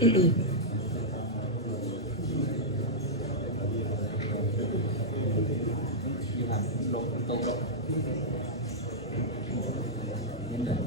ลงตรงลงนิดหนึ่ง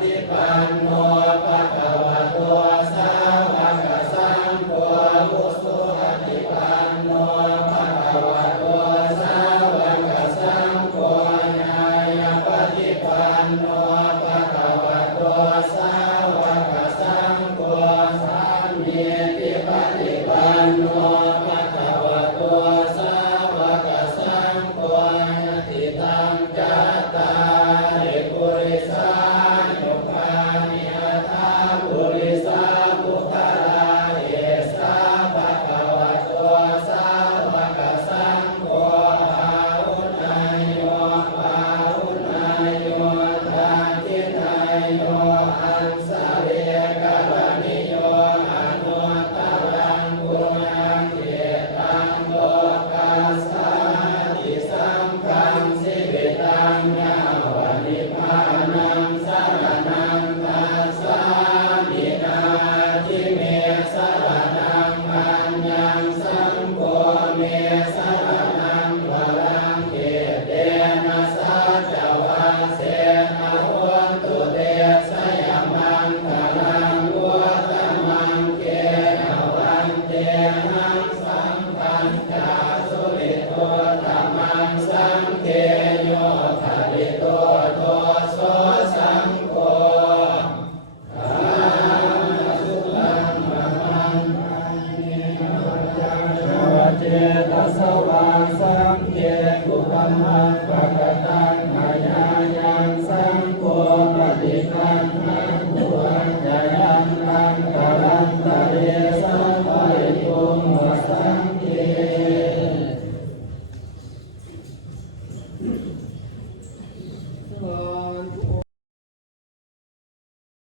ฏิปันโนภะคะวะโตสาวกสังโฆสุปฏิปันโนภะคะวะโตสาวกสังโฆญาณปฏิปันโนภะคะวะโตสาวกสังโฆสัมมิติปฏิปันโนภะคะวะโตสาวกสังโฆญาติตังจัตตาริปุริสายุคานิอัตถาปุริสาภุคลาเอสาภะคะวะโตสาวกสังโฆภาวุนายโยภาวุนายโยทาทินายโยอันสาเรกัลนิโยอนุตตรังปุญญังเขตังโลกัสสาติสังฆังสิวิตังญาวนิพพานังสรณังคัสสามินาทิเมสรณังอัญญังสังโฆเมสรณังวรังเขเตนะสัจวาเสนะโหนตุเตสยามังคลังวัตมังเกนะวันเตนังสังฆัญจาสุริโตตมังสังเทโยทะริโตโตโสสังโฆสุลังมะมังเจตสวา